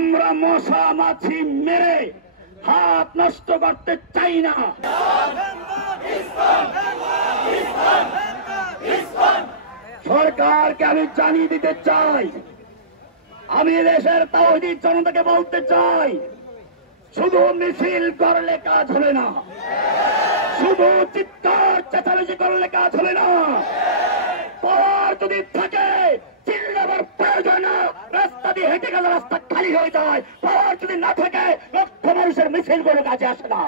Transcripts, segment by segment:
আমরা মশা মাছি মেরে হাত নষ্ট করতে চাই না। সরকারকে আমি জানিয়ে দিতে চাই, আমি দেশের তাওহীদি জনতাকে বলতে চাই, শুধু মিছিল করলে কাজ হবে না, শুধু চিৎকার চেঁচামেচি করলে কাজ হবে না। পাওয়ার যদি থাকে চিল্লাবার প্রয়োজন, রাস্তা দিয়ে হেঁটে গেলে রাস্তা খালি হয়ে যায়। পাওয়ার যদি না থাকে লক্ষ মানুষের মিছিল কোনো কাজে আসে না।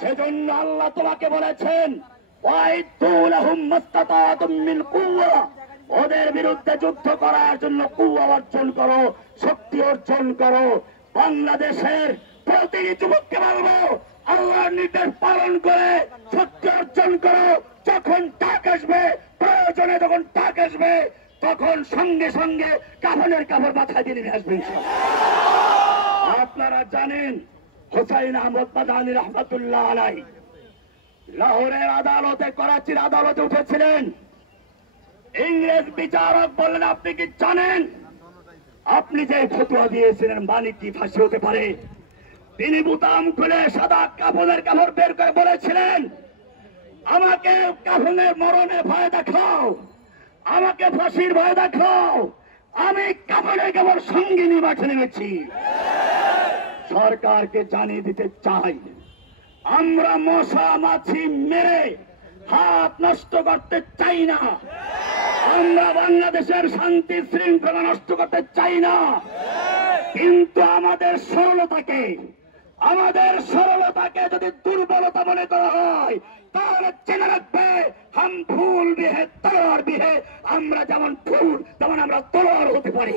সেজন্য আল্লাহ তোমাকে বলেছেন, ওদের বিরুদ্ধে যুদ্ধ করার জন্য কুওয়া অর্জন করো, শক্তি অর্জন করো। বাংলাদেশের প্রতিটি যুবককে বলবো, আল্লাহর নির্দেশ পালন করে শক্তি অর্জন করো। যখন ডাক আসবে, প্রয়োজনে যখন ডাক আসবে, তখন সঙ্গে সঙ্গে কাফনের কাপড় মাথায় দিয়ে নিয়ে আসবেন। আপনারা জানেন হুসাইন আহমদ মাদানী রহমাতুল্লাহ আলাইহি লাহোরের আদালতে, করাচির আদালতে উঠেছিলেন। ইংরেজ বিচারক বললেন, আপনি কি জানেন আপনি যে ফতোয়া দিয়েছিলেন মানে কি ফাঁসি হতে পারে? তিনি বুতাম খুলে সাদা কাফনের কাপড় বের করে বলেছিলেন, আমাকে কাফনের মরণের ভয় দেখাও, আমাকে ফাঁসির ভয় দেখাও, আমি কাফনের কাপড় সঙ্গে নিয়ে মাঠে নেমেছি। সরকারকে জানিয়ে দিতে চাই, আমরা মশা মাছি মেরে হাত নষ্ট করতে চাই না। আমরা বাংলাদেশের শান্তি শৃঙ্খলা নষ্ট করতে চাই না। কিন্তু আমাদের সরলতাকে যদি দুর্বলতা মনে করা হয়, তাহলে জেনে রাখবে, হাম ফুল বিহে তলোয়ার বিহে। আমরা যেমন ফুল তেমন আমরা তলোয়ার হতে পারি।